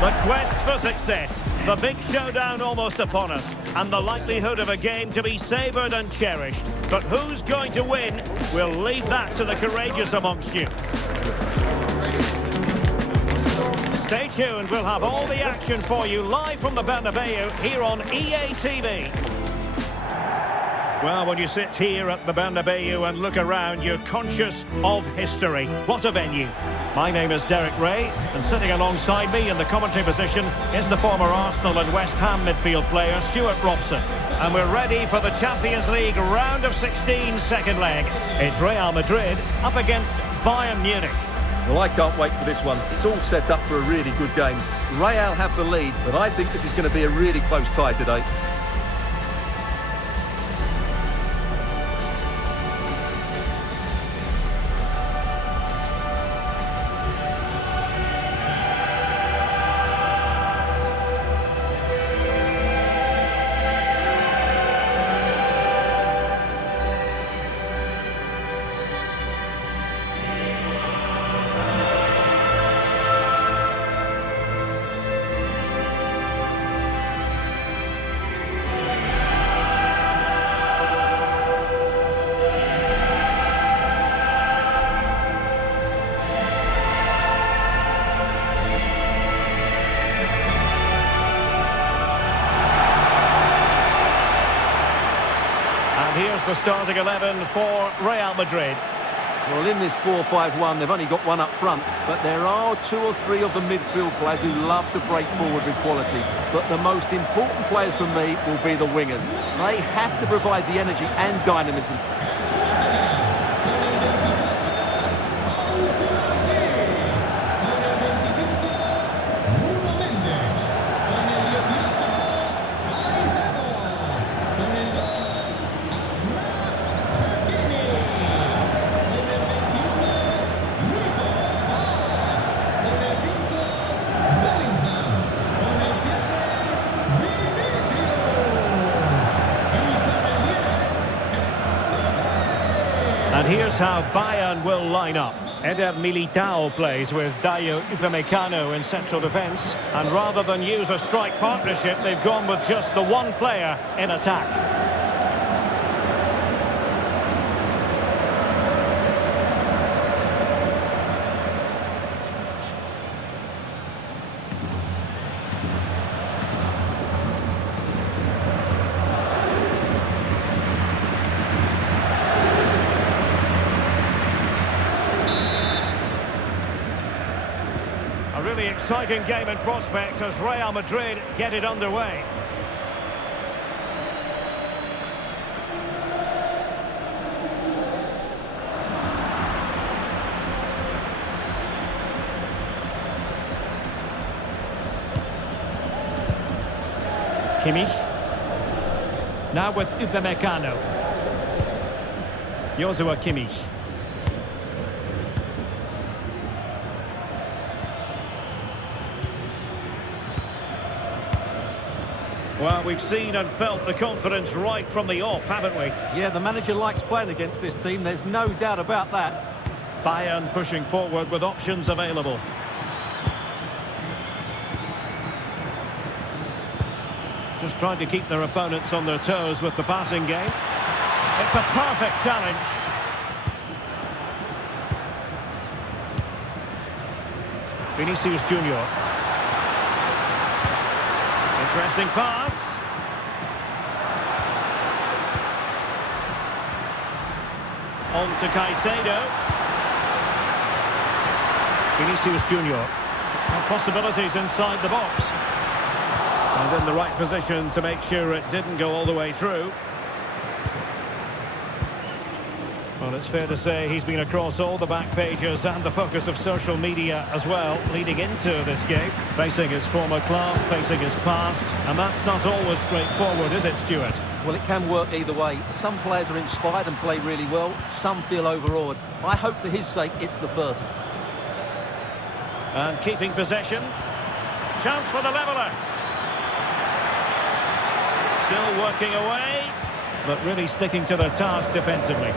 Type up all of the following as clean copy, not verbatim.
The quest for success, the big showdown almost upon us, and the likelihood of a game to be savoured and cherished. But who's going to win? We'll leave that to the courageous amongst you. Stay tuned, we'll have all the action for you live from the Bernabeu here on EA TV. Well, when you sit here at the Bernabeu and look around, you're conscious of history. What a venue. My name is Derek Ray, and sitting alongside me in the commentary position is the former Arsenal and West Ham midfield player, Stuart Robson. And we're ready for the Champions League round of 16 second leg. It's Real Madrid up against Bayern Munich. Well, I can't wait for this one. It's all set up for a really good game. Real have the lead, but I think this is going to be a really close tie today. Here's the starting 11 for Real Madrid. Well, in this 4-5-1, they've only got one up front, but there are two or three of the midfield players who love to break forward with quality. But the most important players for me will be the wingers. They have to provide the energy and dynamism. And here's how Bayern will line up. Eder Militao plays with Dayo Upamecano in central defence. And rather than use a strike partnership, they've gone with just the one player in attack. A really exciting game in prospect as Real Madrid get it underway. Kimmich. Now with Upamecano. Joshua Kimmich. Well, we've seen and felt the confidence right from the off, haven't we? Yeah, the manager likes playing against this team, there's no doubt about that. Bayern pushing forward with options available. Just trying to keep their opponents on their toes with the passing game. It's a perfect challenge. Vinicius Junior. Interesting pass. On to Caicedo. Vinicius Junior. Possibilities inside the box. And in the right position to make sure it didn't go all the way through. Well, it's fair to say he's been across all the back pages and the focus of social media as well, leading into this game. Facing his former club, facing his past, and that's not always straightforward, is it, Stuart? Well, it can work either way. Some players are inspired and play really well, some feel overawed. I hope for his sake it's the first. And keeping possession. Chance for the leveller. Still working away, but really sticking to their task defensively.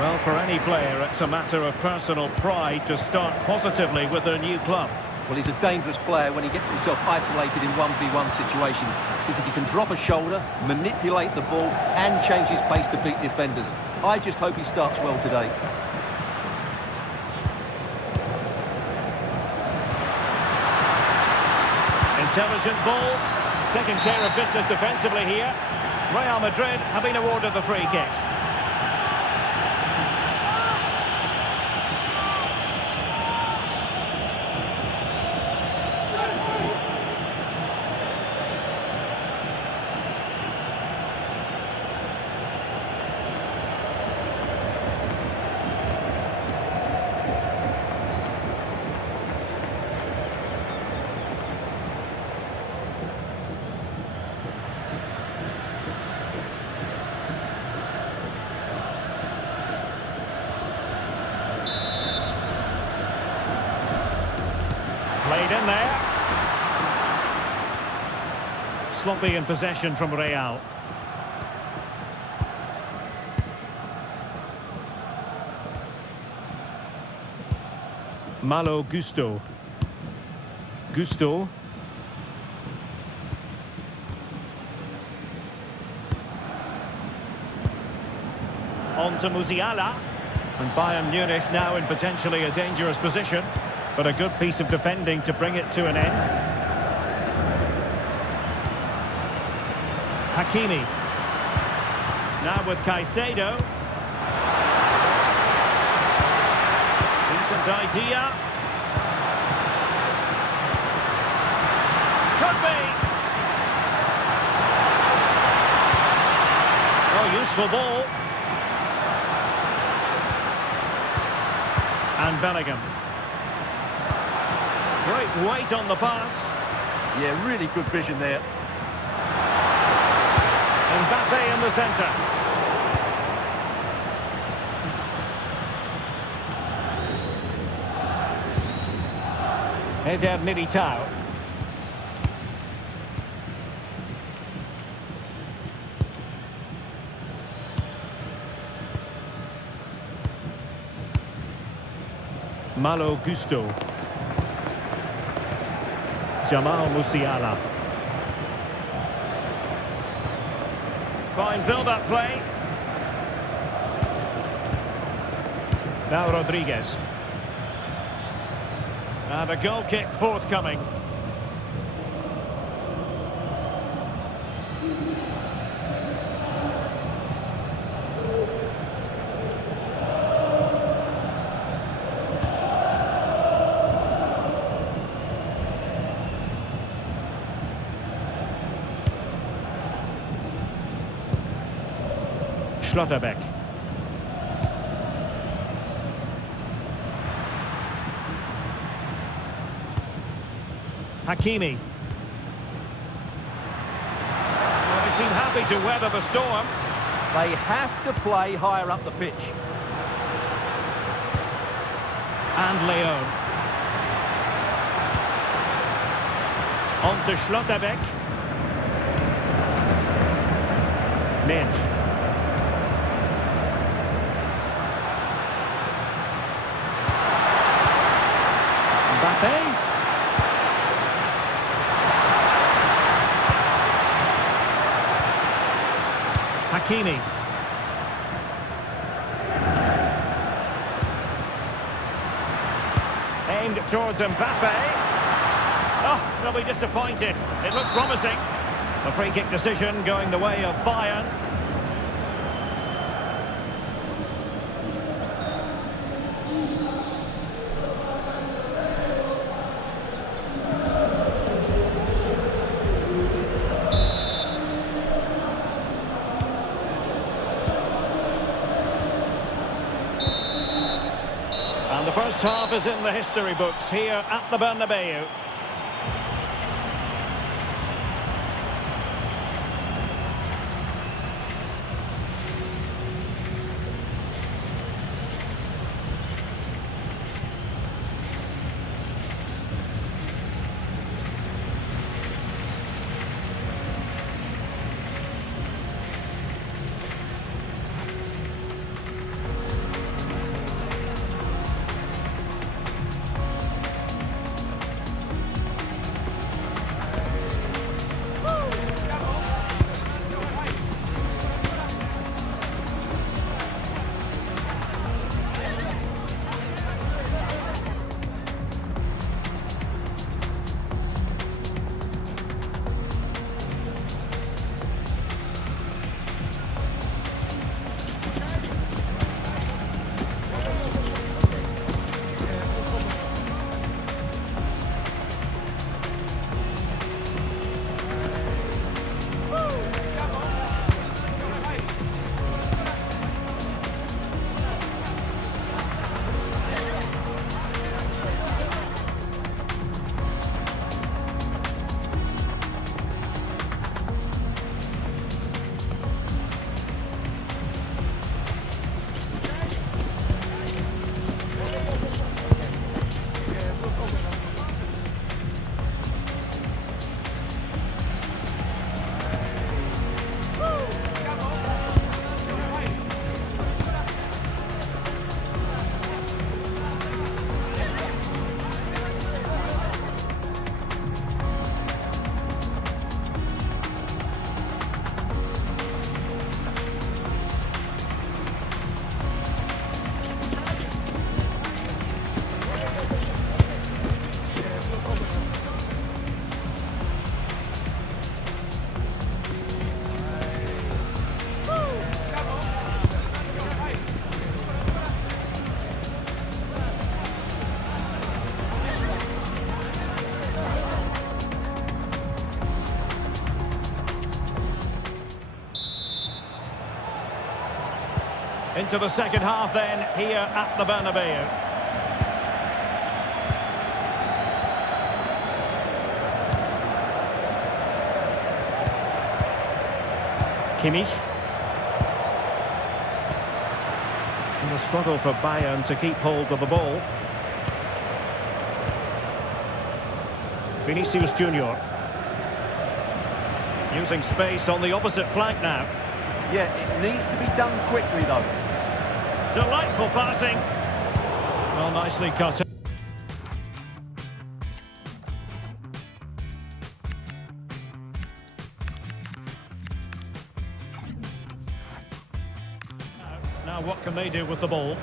Well, for any player, it's a matter of personal pride to start positively with their new club. Well, he's a dangerous player when he gets himself isolated in 1v1 situations because he can drop a shoulder, manipulate the ball and change his pace to beat defenders. I just hope he starts well today. Intelligent ball, taking care of business defensively here. Real Madrid have been awarded the free kick. Played in there. Sloppy in possession from Real. Malo Gusto. Gusto. On to Musiala. And Bayern Munich now in potentially a dangerous position. But a good piece of defending to bring it to an end. Hakimi. Now with Caicedo. Decent idea. Could be. Oh, useful ball. And Bellingham. Great weight on the pass. Yeah, really good vision there. Mbappe in the centre. Eder Militao. Malo Gusto. Jamal Musiala. Fine build-up play. Now Rodriguez. And a goal kick forthcoming. Schlotterbeck. Hakimi. Well, they seem happy to weather the storm. They have to play higher up the pitch. And Leon. On to Schlotterbeck. Minch. Mbappe. Hakimi. Aimed towards Mbappe. Oh, they'll be disappointed. It looked promising. A free kick decision going the way of Bayern. And the first half is in the history books here at the Bernabeu. into the second half then, here at the Bernabeu. Kimmich. And a struggle for Bayern to keep hold of the ball. Vinicius Junior. Using space on the opposite flank now. Yeah, it needs to be done quickly, though. Delightful passing. Well, nicely cut. Now what can they do with the ball?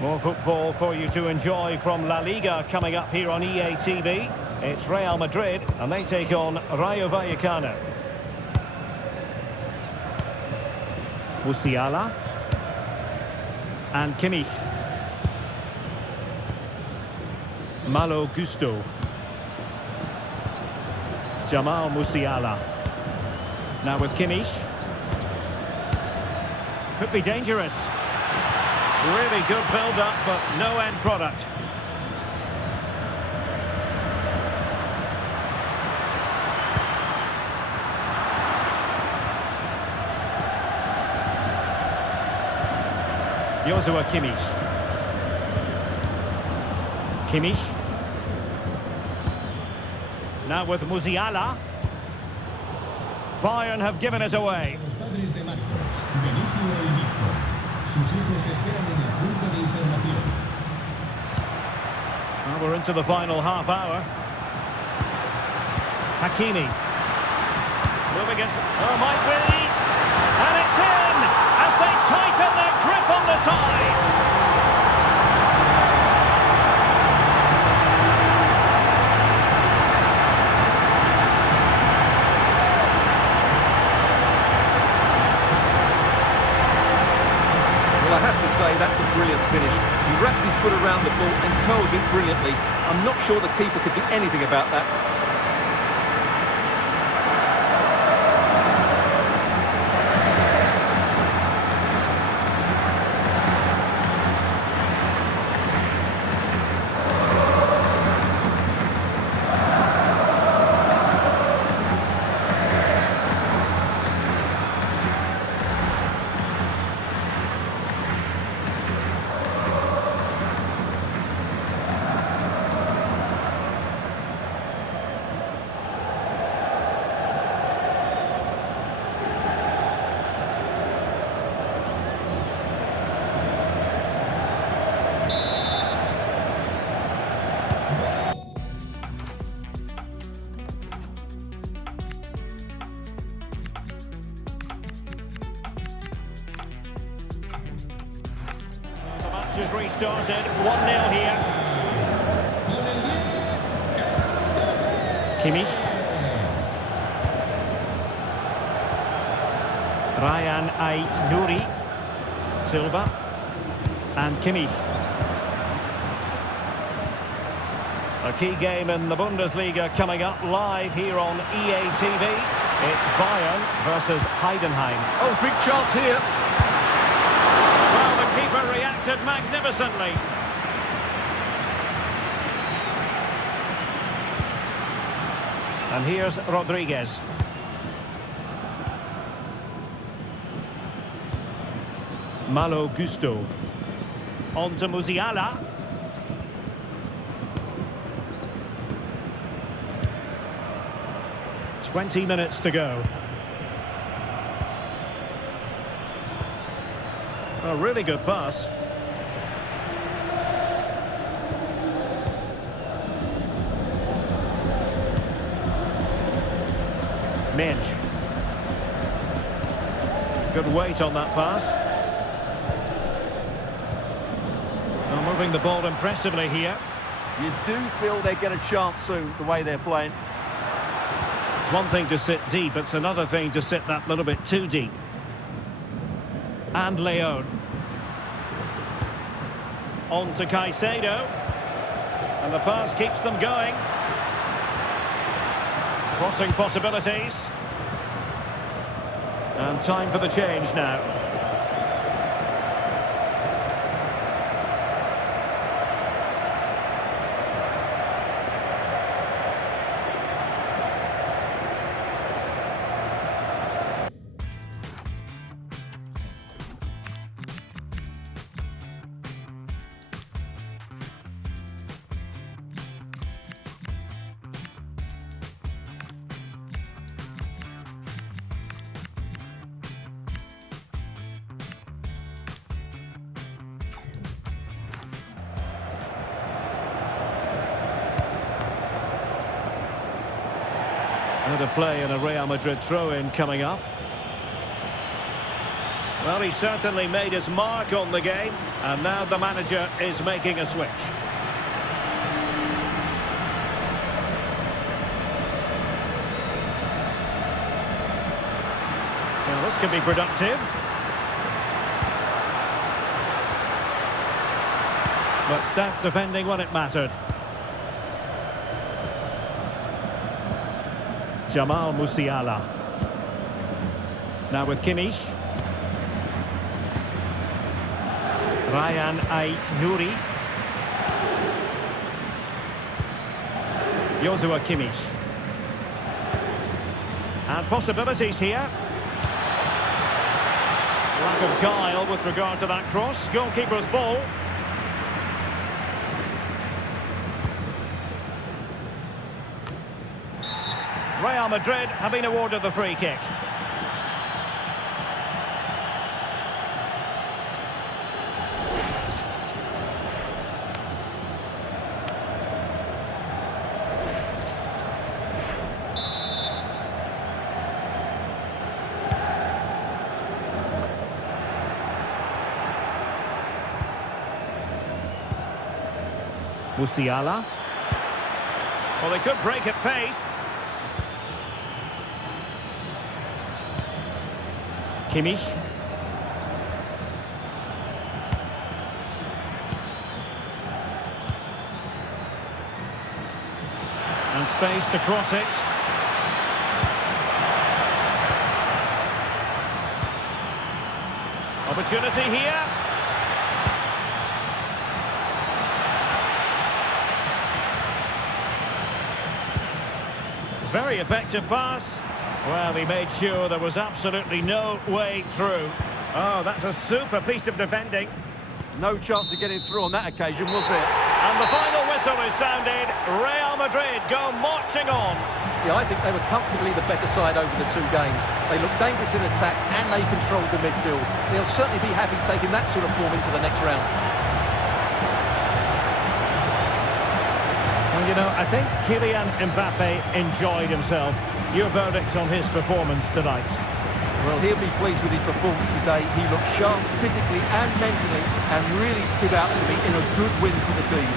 More football for you to enjoy from La Liga coming up here on EA TV. It's Real Madrid and they take on Rayo Vallecano. Musiala and Kimmich. Malo Gusto. Jamal Musiala. Now with Kimmich. Could be dangerous. Really good build-up, but no end product. Joshua Kimmich. Kimmich. Now with Musiala. Bayern have given it away. Well, we're into the final half hour. Hakimi. Moving against... Oh, might be! And it's in! As they tighten their grip on the tie! I have to say, that's a brilliant finish. He wraps his foot around the ball and curls it brilliantly. I'm not sure the keeper could do anything about that. Has restarted 1-0 here. Kimmich. Ryan Ait-Nouri. Silva. And Kimmich. A key game in the Bundesliga coming up live here on EA TV. It's Bayern versus Heidenheim. Oh, big chance here. The keeper reacted magnificently. And here's Rodriguez. Malo Gusto. On to Musiala. "20 minutes to go. A really good pass. Minch. Good weight on that pass. Well, moving the ball impressively here. You do feel they get a chance soon, the way they're playing. It's one thing to sit deep, it's another thing to sit that little bit too deep. And Leon. On to Caicedo. And the pass keeps them going. Crossing possibilities. And time for the change now. Out of play and a Real Madrid throw-in coming up. Well, he certainly made his mark on the game, and now the manager is making a switch. Well, this could be productive. But stout defending when it mattered. Jamal Musiala. Now with Kimmich. Ryan Ait-Nouri. Joshua Kimmich. And possibilities here. Lack of guile with regard to that cross. Goalkeeper's ball. Real Madrid have been awarded the free kick. Musiala. Well, they could break at pace. Kimmich. And space to cross it. Opportunity here. Very effective pass. Well, he made sure there was absolutely no way through. Oh, that's a super piece of defending. No chance of getting through on that occasion, was there? And the final whistle is sounded. Real Madrid go marching on. Yeah, I think they were comfortably the better side over the two games. They looked dangerous in attack and they controlled the midfield. They'll certainly be happy taking that sort of form into the next round. Well, you know, I think Kylian Mbappe enjoyed himself. Your verdict on his performance tonight? Well, he'll be pleased with his performance today. He looked sharp physically and mentally and really stood out to me in a good win for the team.